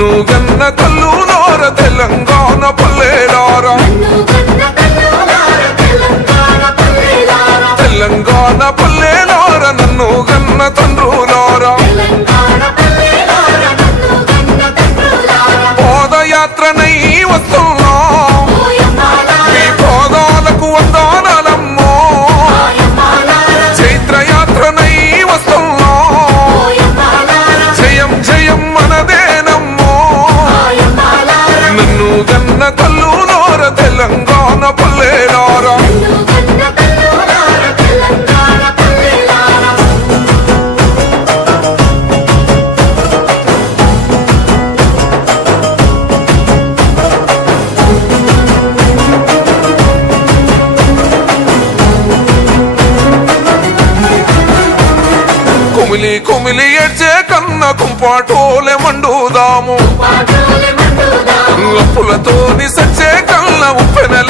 నన్ను గన్న తల్లులార తెలంగాణ పల్లెలారా తెలంగాణ పల్లెలార నన్ను గన్న తండ్రులారా పాదయాత్రనై వస్తున్నా మీ పాదాలకు వందనాలమ్మో చైత్రయాత్రనై వస్తున్నా జయం జయం మనదేనమ్మో నన్ను గన్న తల్లులార తెలంగాణ పల్లెలారా కుమిలి కుమిలి ఏడ్చే కన్న కుంపాటోలే మండుదాము అప్పులతోని సచ్చే కన్న ఉప్పెనెల